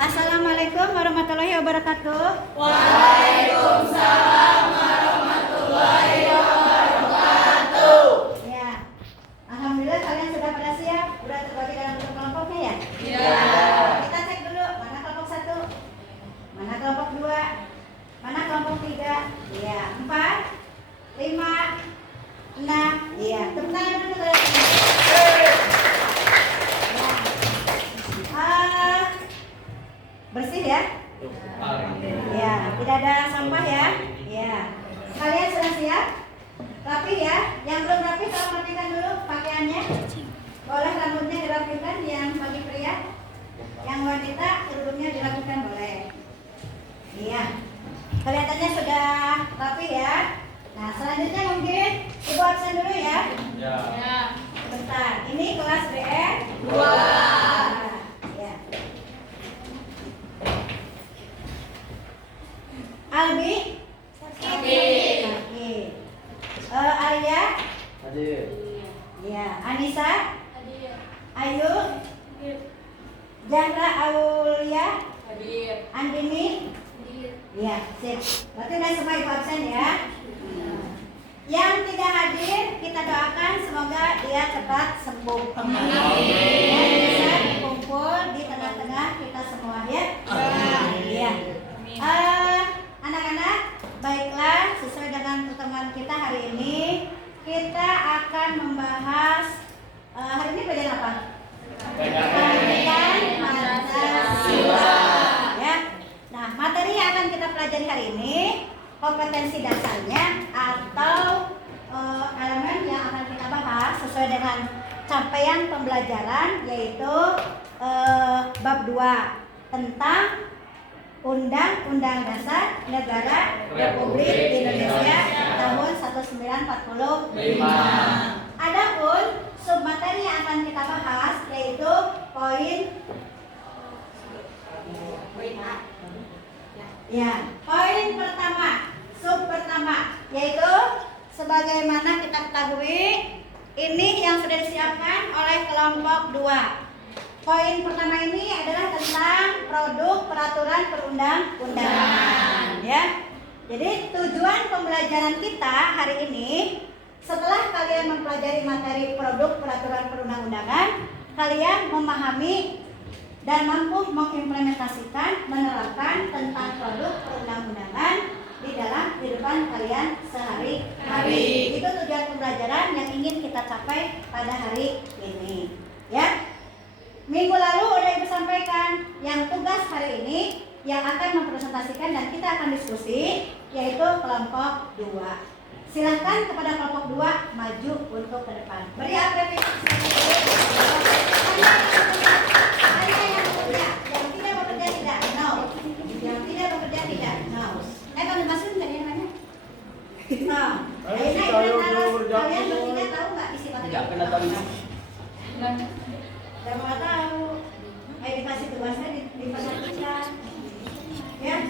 Assalamualaikum warahmatullahi wabarakatuh. Waalaikumsalam warahmatullahi wabarakatuh. Ya, alhamdulillah kalian sudah pada siap, sudah terbagi dalam bentuk kelompoknya ya? Ya. Kita cek dulu mana kelompok 1, mana kelompok 2, mana kelompok 3, ya 4, 5, 6, ya. Tepuk tangan dulu teman-teman. Bersih ya? Ya, tidak ada sampah ya? Ya. Kalian sudah siap? Rapi ya? Yang belum rapi tolong rapikan dulu pakaiannya. Boleh rambutnya dirapikan yang bagi pria. Yang wanita kerudungnya dirapikan boleh. Iya. Kelihatannya sudah rapi ya. Nah, selanjutnya mungkin Ibu absen dulu ya. Ya. Sebentar. Ini kelas BR 2. Ya. Albi? Hadir. Alia? Hadir. Ya. Anissa? Hadir. Ayu? Zahra Aulia? Hadir. Andini? Hadir. Ya, sip. Berarti udah semua Ibu absen ya. Yang tidak hadir, kita doakan semoga dia cepat sembuh kembali. Dan bisa berkumpul di tengah-tengah kita semua ya. Iya. Anak-anak, baiklah, sesuai dengan pertemuan kita hari ini, kita akan membahas hari ini pelajaran apa? Pendidikan Pancasila. Ya. Nah, materi yang akan kita pelajari hari ini kompetensi dasarnya atau elemen yang akan kita bahas sesuai dengan capaian pembelajaran, yaitu bab 2 tentang Undang-Undang Dasar Negara Republik Indonesia tahun 1945. Adapun submateri yang akan kita bahas yaitu poin ya, poin pertama, sub pertama, yaitu sebagaimana kita ketahui ini yang sudah disiapkan oleh kelompok 2. Poin pertama ini adalah tentang produk peraturan perundang-undangan ya. Jadi tujuan pembelajaran kita hari ini, setelah kalian mempelajari materi produk peraturan perundang-undangan, kalian memahami dan mampu mengimplementasikan, menerapkan tentang produk perundang-undangan di dalam kehidupan kalian sehari-hari. Itu tujuan pembelajaran yang ingin kita capai pada hari ini ya. Minggu lalu udah Ibu sampaikan yang tugas hari ini yang akan mempresentasikan dan kita akan diskusi yaitu kelompok 2. Silahkan kepada kelompok 2 maju untuk ke depan. Beri apresiasi. Hanya yang bekerja, yang tidak bekerja tidak, no. Yang tidak bekerja tidak, no. Kalau dimasukin tadi namanya? No. Kalian bertiga tahu nggak isi materi? Nggak pernah tahu. Saya mau tahu. Dikasih tugasnya diperhatikan. Ya.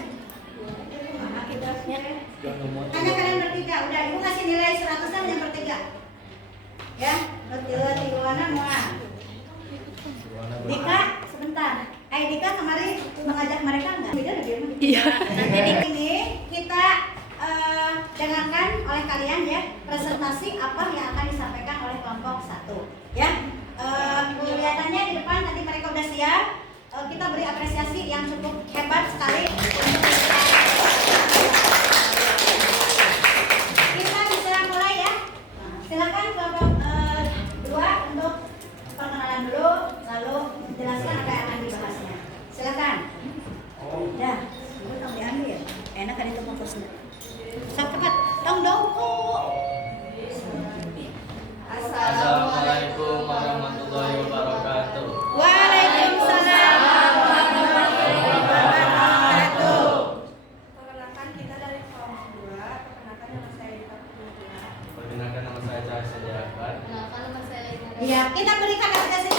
Hanya kalian bertiga. Udah, Ibu kasih nilai 100 dan yang bertiga. Ya, tiga semua. Dika, sebentar. Dika kemarin mengajak mereka enggak? Iya. Nanti ini kita dengarkan oleh kalian ya presentasi apa yang akan disampaikan oleh kelompok 1 ya. Kelihatannya di depan tadi mereka udah siap. Kita beri apresiasi yang cukup hebat sekali. Kita bisa mulai ya. Silakan kelompok 2 untuk perkenalan dulu, lalu jelaskan apa yang akan dibahasnya. Silakan. Ya, itu tong diambil. Enak kan itu fokusnya. Cepat, tong dong. Assalamualaikum warahmatullahi wabarakatuh. Waalaikumsalam warahmatullahi wabarakatuh. Perkenalkan kita dari kelompok 2. Perkenalkan nama saya Dita Putri. Perkenalkan nama saya Cahaya Sediakan. Iya, kita berikan apresiasi.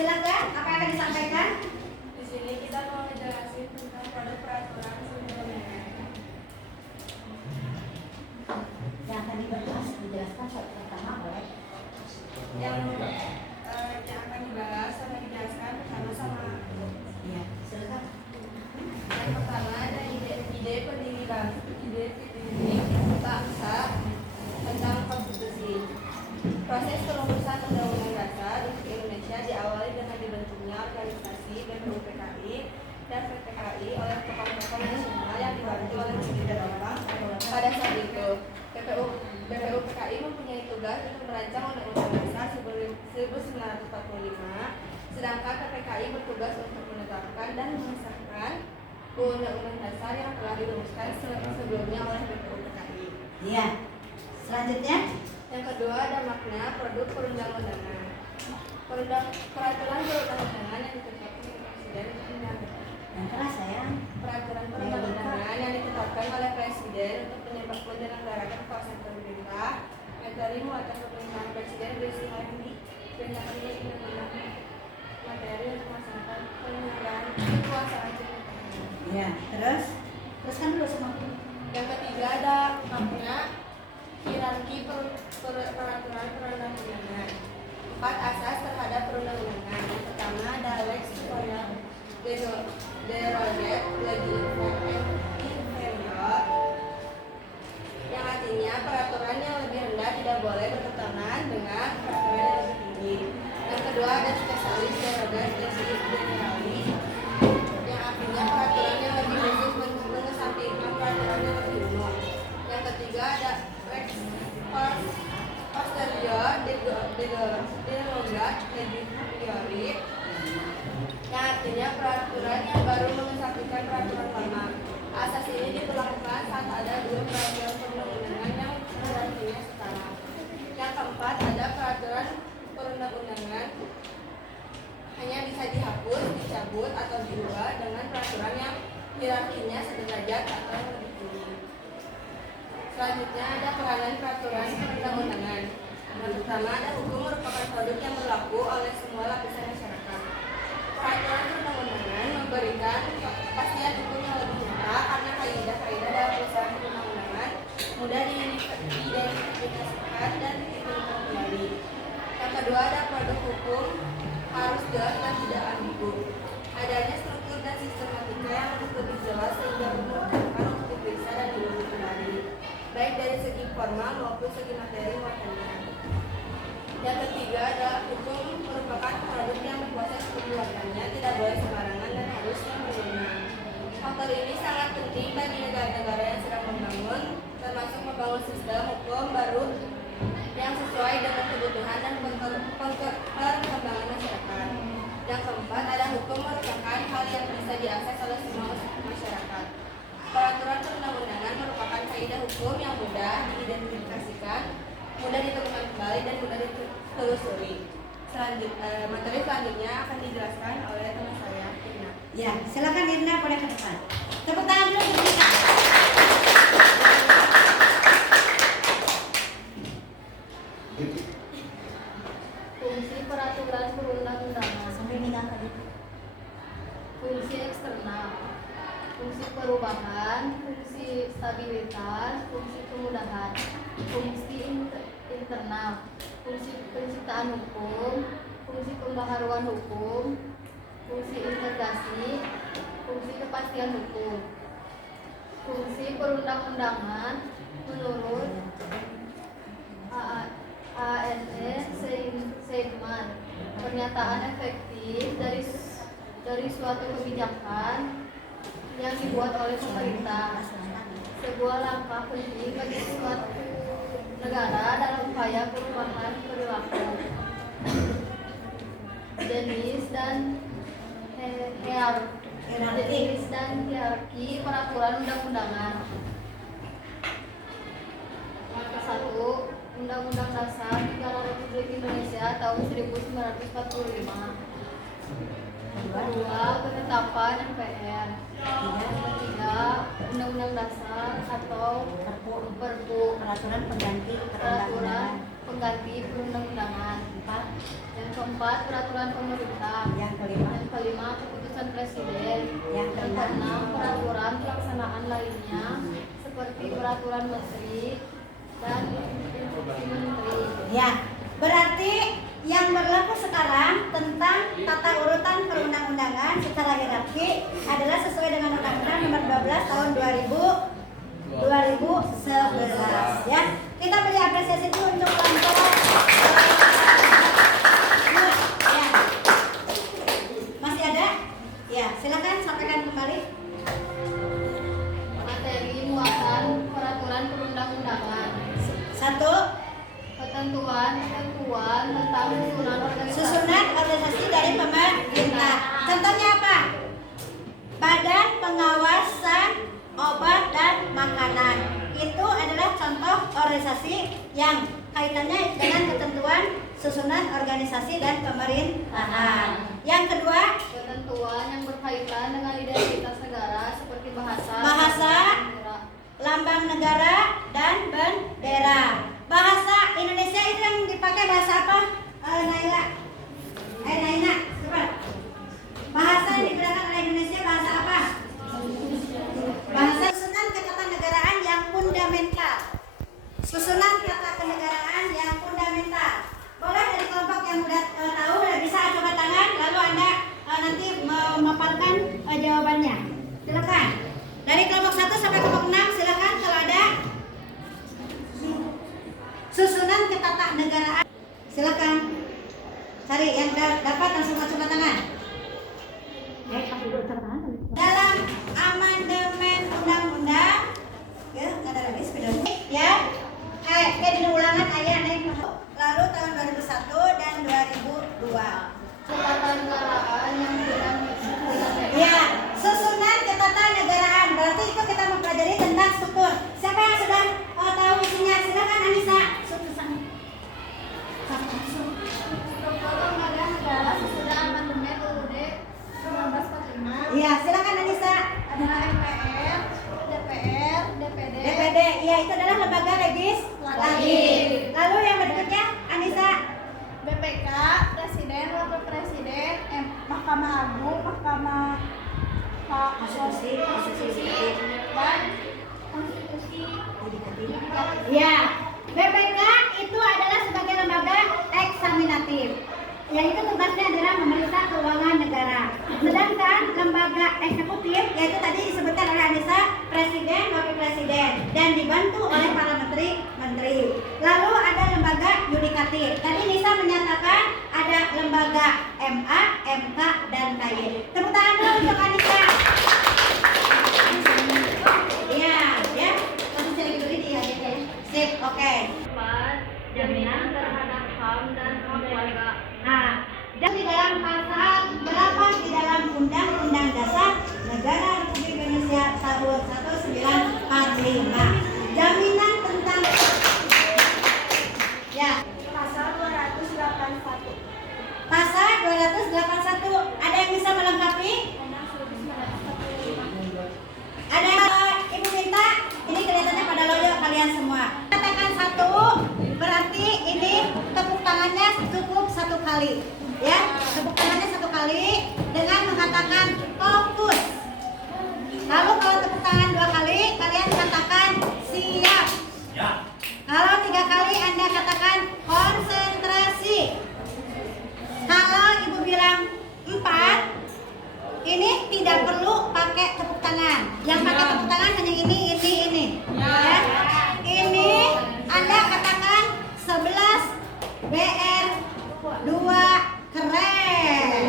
Silakan, apa yang akan disampaikan? Di sini kita mau menjelaskan tentang produk peraturan perundang-undangan. Pada saat itu, BPUPKI mempunyai tugas untuk merancang Undang-Undang Dasar 1945, sedangkan PPKI bertugas untuk menetapkan dan mengesahkan Undang-Undang Dasar yang telah dirumuskan sebelumnya oleh BPUPKI. Iya. Selanjutnya, Yang kedua ada makna produk perundang-undangan. Peraturan perundang-undangan yang ditetapkan oleh Presiden yang keras sayang. Peraturan perundang-undangan yang ditetapkan oleh Presiden untuk menyelenggarakan kawasan pemerintah, materi muatan pemerintahan Presiden berisi yang diperintahkan oleh undang-undang materi untuk melaksanakan penyelenggaraan kekuasaan pemerintahan. Iya. Teruskan dulu semua. Yang ketiga ada makna hierarki peraturan perundang-undangan. 4 asas terhadap perundang-undangan. Yang pertama ada lex superior derogat inferior, yang artinya peraturan yang lebih rendah tidak boleh bertentangan dengan peraturan yang lebih tinggi. Yang kedua ada spesialis derogat generalis, yang artinya peraturan yang lebih khusus mengesampingkan peraturan yang lebih umum. Yang ketiga ada lex posterior derogat inferior, yang artinya peraturan yang baru mengesampingkan peraturan lama. Asas ini diberlakukan saat ada dua peraturan perundang-undangan yang hierarkinya setara. Yang keempat ada peraturan perundang-undangan hanya bisa dihapus, dicabut, atau diubah dengan peraturan yang hierarkinya sederajat atau yang lebih tinggi. Selanjutnya ada peranan peraturan perundang-undangan. Yang pertama ada hukum merupakan produk yang berlaku oleh semua lapisan masyarakat. Peraturan perundang-undangan memberikan kepastian hukum yang lebih nyata karena kaidah-kaidah dalam pelaksanaan perundang-undangan mudah diidentifikasikan dan ditentukan kembali. Yang kedua ada produk hukum harus jelas dan tidak ambigu. Adanya struktur dan sistematika yang lebih jelas sehingga memudahkan untuk diperiksa dan diuji kembali, baik dari segi formal maupun segi materi muatannya. Yang ketiga adalah hukum merupakan produk yang berproses pembuatannya tidak boleh sembarangan dan harus yang berwenang. Faktor ini sangat penting bagi negara-negara yang sedang membangun, termasuk membangun sistem hukum baru yang sesuai dengan kebutuhan dan perkembangan masyarakat. Yang keempat ada hukum merupakan hal yang bisa diakses oleh semua masyarakat. Peraturan perundang-undangan merupakan kaidah hukum yang mudah diidentifikasikan, mudah ditemukan kembali, dan mudah ditelusuri. Materi selanjutnya akan dijelaskan oleh teman saya, Irna. Ya, silakan Irna boleh ke depan. Tepuk tangan dulu untuk kita. Fungsi peraturan perundang-undangan. Sampai nikah tadi. Fungsi eksternal, fungsi perubahan, fungsi stabilitas, fungsi kemudahan. Fungsi internal, fungsi penciptaan hukum, fungsi pembaharuan hukum, fungsi integrasi, fungsi kepastian hukum. Fungsi perundang-undangan menurut ANE Seidman, pernyataan efektif dari suatu kebijakan yang dibuat oleh pemerintah, sebuah langkah penting bagi suatu negara dalam upaya perubahan perilaku. Jenis dan hierarki peraturan undang-undangan. 1. Undang-Undang Dasar Negara Republik Indonesia tahun 1945. 2. Ketetapan MPR. 3. Undang-Undang Dasar atau Perpu, Peraturan pengganti peraturan perundang-undangan. pengganti perundang-undangan. 4. Yang keempat, peraturan pemerintah. Yang kelima, Yang kelima, keputusan presiden. Yang keenam, peraturan pelaksanaan lainnya seperti peraturan menteri dan instruksi menteri. ya, berarti yang berlaku sekarang tentang tata urutan perundang-undangan secara hierarki adalah sesuai dengan Undang-Undang Nomor 12 Tahun 2011 ya. Kita beri apresiasi dulu untuk kelompok ya. Masih ada? Ya, silakan sampaikan kembali. Materi muatan peraturan organisasi yang kaitannya dengan ketentuan susunan organisasi dan pemerintahan. Yang kedua, Ketentuan yang berkaitan dengan identitas negara seperti bahasa, lambang negara, dan bendera. Bahasa Indonesia itu yang dipakai bahasa apa? Naila, coba. Bahasa yang digunakan oleh Indonesia bahasa apa? Bahasa susunan ketatanegaraan yang fundamental. Susunan kata kenegaraan yang fundamental. Boleh dari kelompok yang udah tahu, udah bisa coba tangan, lalu Anda nanti memaparkan jawabannya. Silakan. Dari kelompok 1 sampai kelompok 6 silakan kalau ada. Susunan ketatanegaraan. Silakan. Cari yang dapat langsung coba tangan. Dalam amandemen undang-undang ya, nggak ada lagi sepeda ya. Di ulangan ayat naik lalu tahun 2001 dan 2002. ketatanegaraan yang Ya, susunan ketatanegaraan berarti itu kita mempelajari tentang struktur. Siapa yang sudah tahu isinya? Silakan Anissa. struktur lembaga negara sesudah amandemen UUD 1945. Iya, silakan Anissa. Ada MPR, DPR, DPD. DPD, iya itu adalah lembaga legislatif. Lalu yang berikutnya Anissa. BPK, Presiden, Wakil Presiden, Mahkamah Agung, Mahkamah Konstitusi, dan Konstitusi. Ya, BPK itu adalah sebagai lembaga eksaminatif, yaitu tugasnya adalah memeriksa keuangan negara. Sedangkan lembaga eksekutif, yaitu tadi disebutkan oleh Anissa, presiden, wakil presiden, dan dibantu oleh para menteri. Lalu ada lembaga yudikatif. Tadi Nisa menyatakan ada lembaga MA, MK, dan KY. Tepuk tangan dulu untuk Anissa. Iya, ya. Langsung cari dulu di AGT. Sip, oke. Jaminan terhadap HAM dan hak warga. Nah, dan di dalam pasal berapa di dalam Undang-Undang Dasar Negara Republik Indonesia tahun 1945? Jaminan tentang ya Pasal 281. pasal 281. Ada yang bisa melengkapi? Ada Ibu minta? Ini kelihatannya pada loyo kalian semua. Katakan 1 berarti ini tepuk tangannya cukup 1 kali. Ya, tepuk tangannya 1 kali dengan mengatakan fokus. Lalu kalau tepuk tangan 2 kali, kalian katakan siap. Kalau 3 kali Anda katakan konsentrasi. Kalau Ibu bilang 4, ini tidak perlu pakai tepuk tangan. Yang pakai tepuk tangan hanya ini. Ya. Ini Anda katakan 11 BR 2 keren.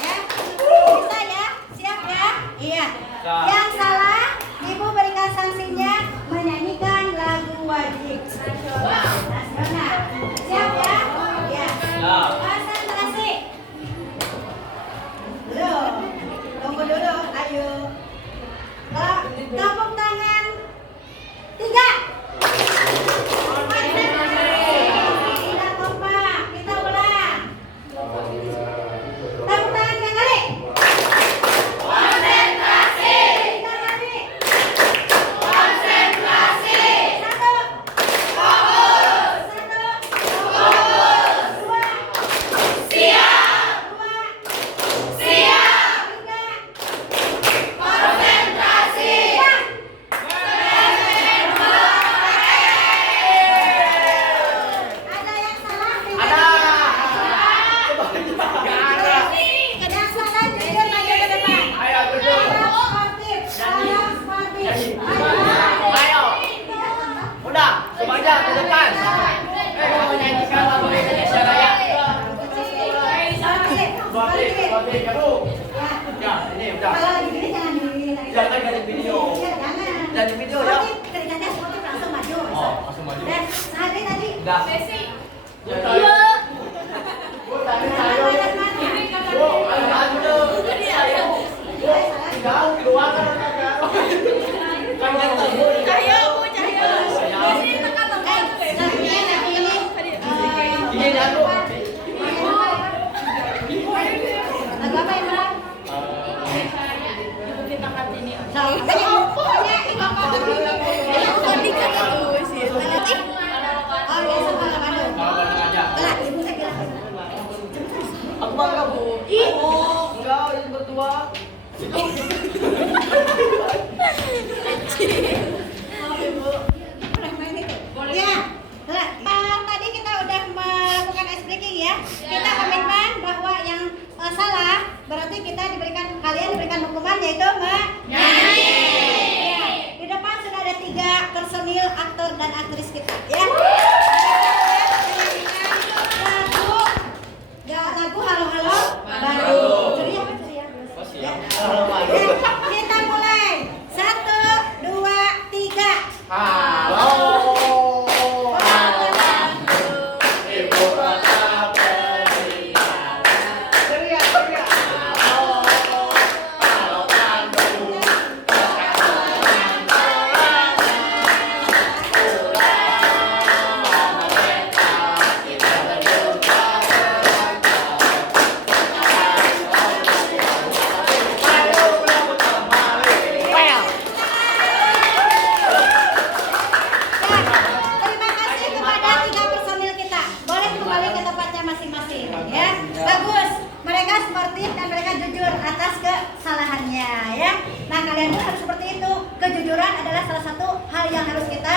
Ya. Bisa ya? Siap ya? Iya. Yang salah, Ibu berikan sanksinya menyanyikan lagu wajib nasional. Siap ya? Iya. Konsentrasi. Tunggu dulu, ayo. Tepuk tangan 3. Konsentrasi. Tidak kompak. Kita ulang. Tepuk tangan 3 kali. Konsentrasi. 3 kali. Konsentrasi. 1. Fokus. 1. Fokus. 2. Siap. 2. Siap. 3. Konsentrasi. Ada yang salah? Ada. Yang salah jujur maju ke depan. Ayo, jujur. Harus sportif. Harus sportif. Ayo. Udah, semuanya ke depan. Mau menyanyikan lagu Indonesia Raya. Sportif. Sportif, kamu. Ya. Ya, ini udah. Kalau lagi gini jangan di. Jangan ganti video. Iya, jangan. Ganti video ya. Sportif, kerjanya sportif langsung maju. Oh, langsung maju. Dan tadi. Udah. Iya. Bu, tadi saya. Bu, ayo. Jauh keluar kan. Kan jatuh. Cahyo. personil aktor dan aktris kita ya. Lagu Halo Halo Bandung. Ceria apa ceria? Oh, siap. Ya. Ya, kita mulai. 1, 2, 3. Halo. Ibu kota Beriman. Ceria, ceria. Halo. Halo Bandung. Terima kasih kepada 3 personil kita. Boleh kembali ke tempatnya masing-masing ya. Bagus. Mereka sportif dan mereka jujur atas kesalahannya ya. Nah, kalian pun harus seperti itu. Kejujuran adalah salah satu hal yang harus kita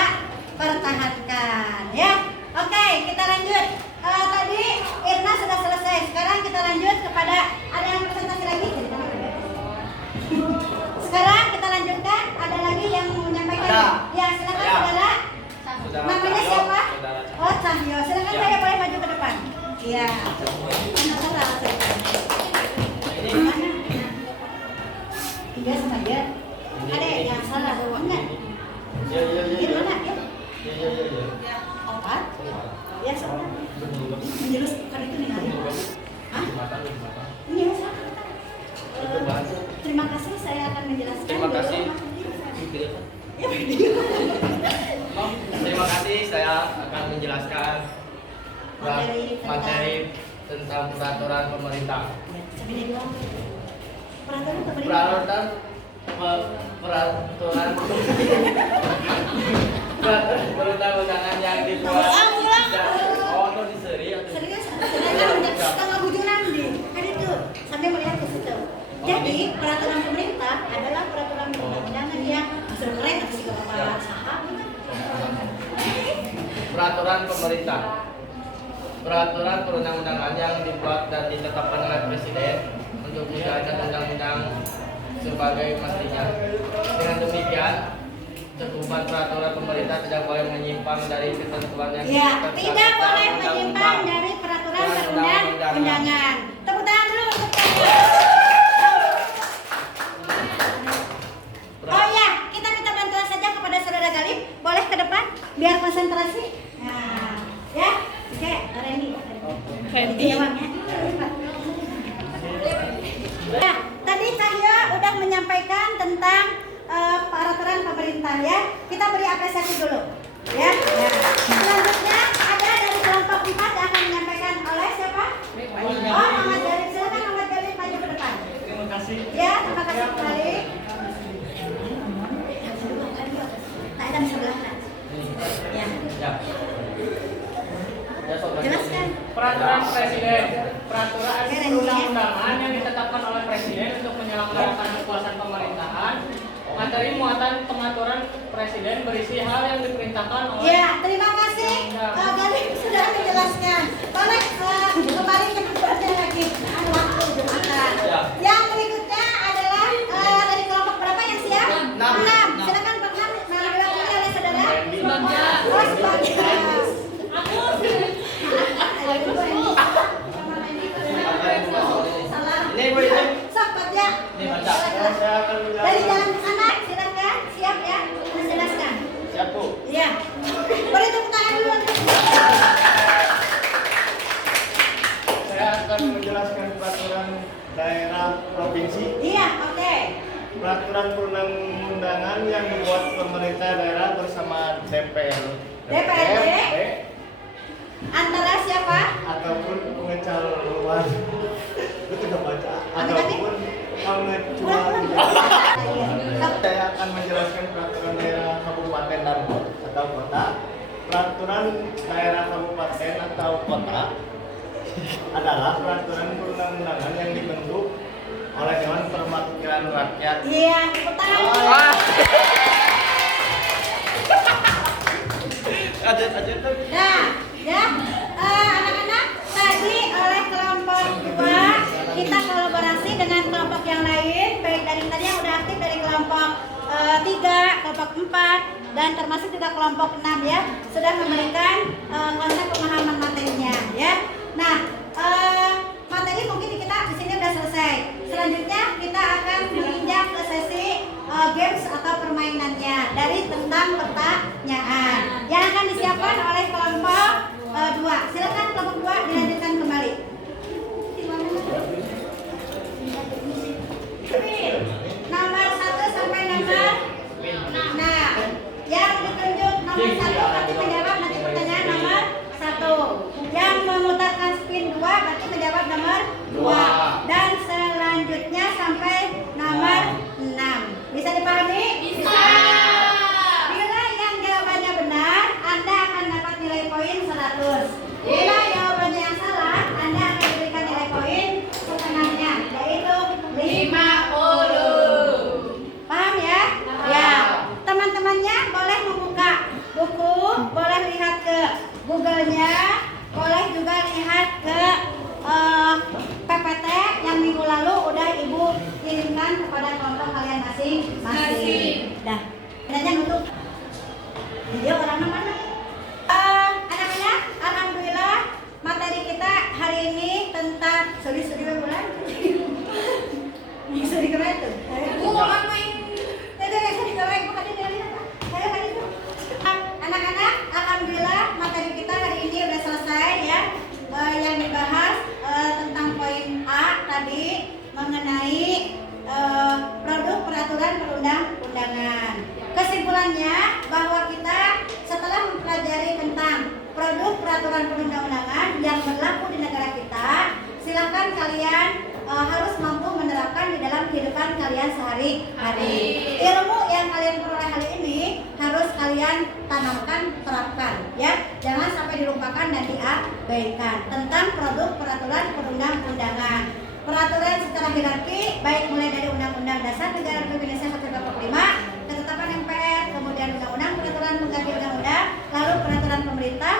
pertahankan ya. Oke, kita lanjut. Tadi Irna sudah selesai. Sekarang kita lanjut kepada ada yang presentasi lagi. Sekarang kita lanjutkan. Ada lagi yang mau menyampaikan? Ada. Ya, silakan Ya. saudara. Saudara Namanya Cahyo, siapa? Saudara Cahyo. Oh, Cahyo. Silakan Ya. saya boleh maju ke depan. Iya. Mana salah? Mana? Tiga sama dia. Ada yang salah dua enggak? Iya, iya, iya. Ini mana? Ya. Iya, iya, iya, iya. 4. Ya, salah. Menjelus bukan itu nih nanti. Hah? Iya, salah. Terima kasih, saya akan menjelaskan. Terima dulu. kasih. Ya, video. Terima kasih, saya akan menjelaskan materi tentang peraturan pemerintah. Ya, sampai dia bilang, peraturan pemerintah. Peraturan perundang-undangan yang dibuat. Ulang. Oh, itu diseri atau Serius, setengah bujuran deh. Kan itu sampai melihat ke situ. Jadi peraturan pemerintah adalah peraturan perundang-undangan yang sudah keren atau juga apa saham. peraturan pemerintah. Peraturan perundang-undangan yang dibuat dan ditetapkan oleh Presiden untuk menjalankan undang-undang sebagai mestinya. Dengan demikian, cakupan peraturan pemerintah tidak boleh menyimpang dari ketentuan yang Ya, tercantum tidak dalam boleh menyimpang undang-undang dari peraturan dan perundang-undangan. Tepuk tangan dulu untuk Oh ya, kita minta bantuan saja kepada saudara Galip. Boleh ke depan biar konsentrasi. Nah, ya. Oke, Randy. Randy. Ya, tadi Cahyo udah menyampaikan tentang peraturan pemerintah ya. Kita beri apresiasi dulu. Ya. Nah, selanjutnya ada dari kelompok 4 yang akan menyampaikan oleh siapa? Oh, Muhammad Galip. Silakan Muhammad Galip maju ke depan. Terima kasih. Ya, terima kasih kembali. Tak ada sebelah kan? Ya. Ya. Ya, Sobat. Jelaskan. Peraturan Presiden, peraturan Oke, perundang-undangan yang ditetapkan oleh Presiden untuk menyelenggarakan kekuasaan pemerintahan. Materi muatan pengaturan Presiden berisi hal yang diperintahkan oleh Ya, terima kasih. Galip sudah menjelaskan. Boleh kembali ke tempatnya lagi. Waktu Jumatan. Ya. Yang berikutnya adalah dari kelompok berapa yang siap? 6. 6. Silakan Pak Nam. Diwakili oleh saudara. Sebagian. Oh, sebagian. Salah. Ini, Bu, ini. Sok, Pak, ya. Ini baca. Dari jalan ke sana, silakan. Siap ya. Menjelaskan. Siap, Bu. Iya. Boleh tepuk tangan dulu. Saya akan menjelaskan peraturan daerah provinsi, Iya, oke. peraturan perundang-undangan yang dibuat pemerintah daerah bersama DPRD. Antara siapa? ataupun pengecalonan itu tidak baca ataupun pengecualian. Saya akan menjelaskan peraturan daerah kabupaten dan atau kota. Peraturan daerah kabupaten atau kota adalah peraturan perundang-undangan yang dibentuk oleh Dewan Perwakilan Rakyat. Iya, tepuk tangan. Ajar tuh. Nah, ya, anak-anak, tadi oleh kelompok 2 kita kolaborasi dengan kelompok yang lain, baik dari tadi yang udah aktif dari kelompok 3, kelompok 4, dan termasuk juga kelompok 6 ya sudah memberikan konsep pemahaman materinya ya. Nah, materi mungkin kita di sini sudah selesai. Selanjutnya kita akan menginjak ke sesi games atau permainannya dari tentang pertanyaan yang akan disiapkan oleh kelompok 2. Silakan kelompok 2 dilanjutkan kembali. Nomor 1 sampai nomor 6. Nah, yang ditunjuk nomor 1 berarti menjawab nanti pertanyaan nomor 1. Yang memutarkan spin 2 berarti menjawab nomor 2. Dan selanjutnya sampai nomor 6. Bisa dipahami? Bisa. Bila yang jawabannya benar, Anda akan dapat nilai poin 100. Bila jawabannya yang salah, Anda akan diberikan nilai poin setengahnya, yaitu 50. Paham ya? Ya. Teman-temannya boleh membuka buku, boleh lihat ke Google-nya, boleh juga lihat ke PPT yang minggu lalu udah Ibu kirimkan kepada kelompok kalian masing-masing. Dah. Kiranya untuk video orang mana? Anak-anak, alhamdulillah materi kita hari ini tentang studi bulan. Studi keren tuh. Anak-anak, alhamdulillah materi kita hari ini udah selesai ya. Yang dibahas tentang poin A tadi mengenai produk peraturan perundang-undangan. Kesimpulannya bahwa kita setelah mempelajari tentang produk peraturan perundang-undangan yang berlaku di negara kita, silakan kalian harus mampu menerapkan di dalam kehidupan kalian sehari-hari. Ilmu yang kalian peroleh hari ini harus kalian tanamkan, terapkan ya. Jangan sampai dilupakan dan diabaikan tentang produk peraturan perundang-undangan. Peraturan secara hierarki baik mulai dari Undang-Undang Dasar Negara Republik Indonesia 1945, ketetapan MPR, kemudian Undang-Undang Peraturan Pengganti Undang-Undang, lalu peraturan pemerintah,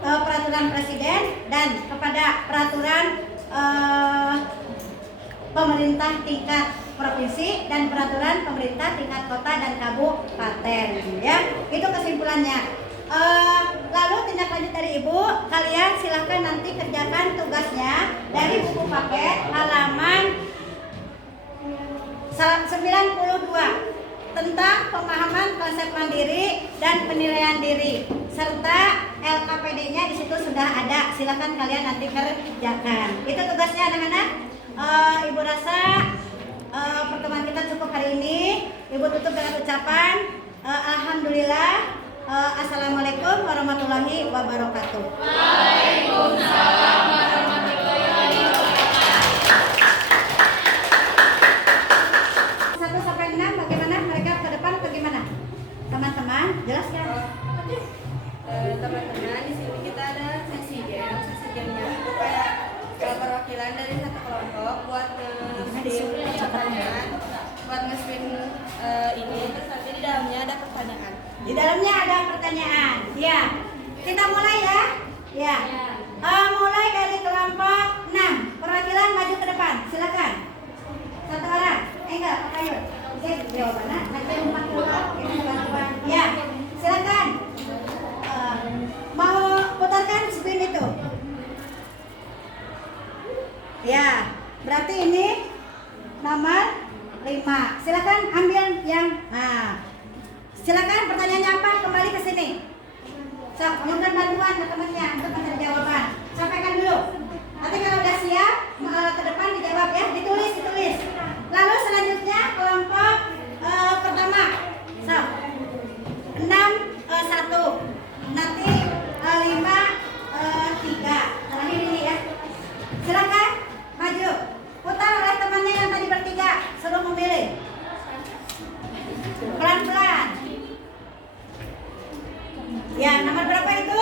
peraturan presiden, dan kepada peraturan pemerintah tingkat provinsi dan peraturan pemerintah tingkat kota dan kabupaten ya. Itu kesimpulannya. Lalu tindak lanjut dari Ibu, kalian silahkan nanti kerjakan tugasnya dari buku paket halaman 92 tentang pemahaman konsep mandiri dan penilaian diri serta LKPD-nya di situ sudah ada. Silakan kalian nanti kerjakan. Itu tugasnya anak-anak. Ibu rasa pertemuan kita cukup hari ini. Ibu tutup dengan ucapan alhamdulillah. Assalamualaikum warahmatullahi wabarakatuh. Waalaikumsalam warahmatullahi wabarakatuh. 1 sampai 6 bagaimana mereka ke depan atau gimana? Teman-teman, jelaskan. Teman-teman, di sini kita ada sesi game. Sesi gamenya itu kayak perwakilan dari satu kelompok buat nge-spin pertanyaan, buat nge-spin ini. Terus nanti di dalamnya ada pertanyaan. Di dalamnya ada pertanyaan. Ya, kita mulai ya. Ya. Mulai dari kelompok 6. Perwakilan maju ke depan. Silakan. Satu orang. Enggak, Pak Kayu. Oke, jawabannya nanti 4 orang. Ya, silakan. Mau putarkan spin itu. Ya, berarti ini nomor 5. Silakan ambil yang silakan pertanyaannya apa? Kembali ke sini. Mohon bantuan ke temannya untuk mencari jawaban. Sampaikan dulu. Nanti kalau udah siap ke depan dijawab ya, ditulis. Lalu selanjutnya kelompok pertama. 6-1. Nanti 5-3. Terakhir ini ya. Silakan maju. Putar oleh temannya yang tadi bertiga. Suruh memilih. Pelan-pelan. Ya, nomor berapa itu?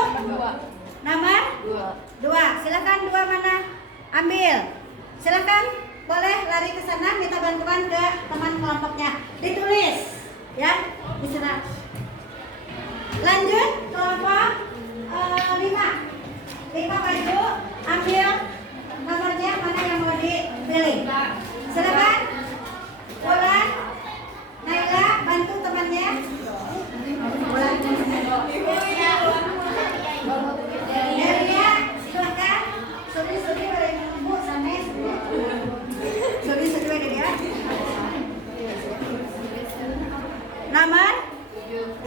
Nomor 2. Silakan 2 mana? Ambil. Silakan boleh lari ke sana minta bantuan ke teman kelompoknya. Ditulis ya, di sana. Lanjut kelompok 5. 5 maju, ambil nomornya mana yang mau dipilih. Silakan. Bulan, Naila bantu temannya.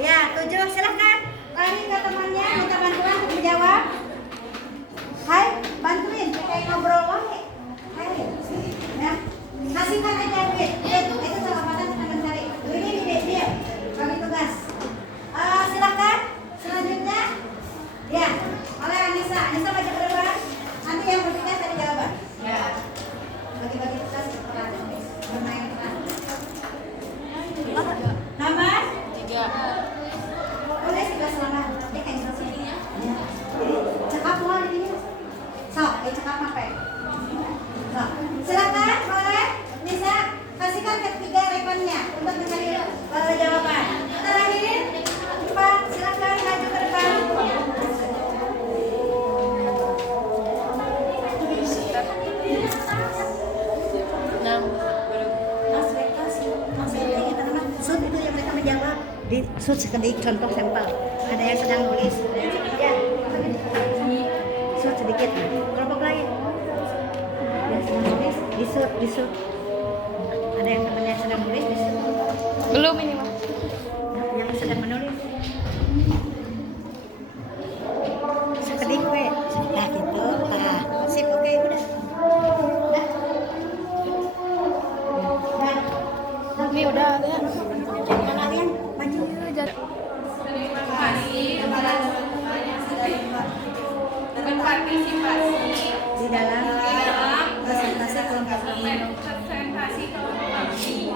Ya, 7 silahkan. Lari ke temannya, minta bantuan untuk menjawab. Hai, bantuin, kayak ngobrol wae. Hai, ya. Kasihkan aja duit. Itu jawabannya teman cari. Ini dia. Bagi tugas. Silakan. Selanjutnya, ya, oleh Anissa. Anissa baca ke depan. Nanti yang bertiga cari jawaban. Ya. Bagi-bagi tugas peran. Bermain peran. Nama? 3. Boleh sudah selama. Dia kayak gitu sini ya. Cakap mau di sini. Sok, cakap apa ya? Sok. Silakan, boleh bisa kasihkan ketiga rekonnya untuk mencari jawaban. Terakhir, 4, silakan maju ke depan. Sud itu yang mereka menjawab di sud sedikit contoh sampel. Ada yang sedang nulis, ada yang sedang ya. Sud sedikit. Kelompok lain yang sedang nulis di sud. Ada yang temannya sedang nulis di sud. Belum ini mah. Yang sedang menulis. Sedikit we. Nah gitu. Nah, sip oke udah. Ini udah ada. Kalian maju jarak. Terima kasih kepada teman-teman yang sudah berpartisipasi Di dalam dalam presentasi kelompok ini. presentasi kelompok kami.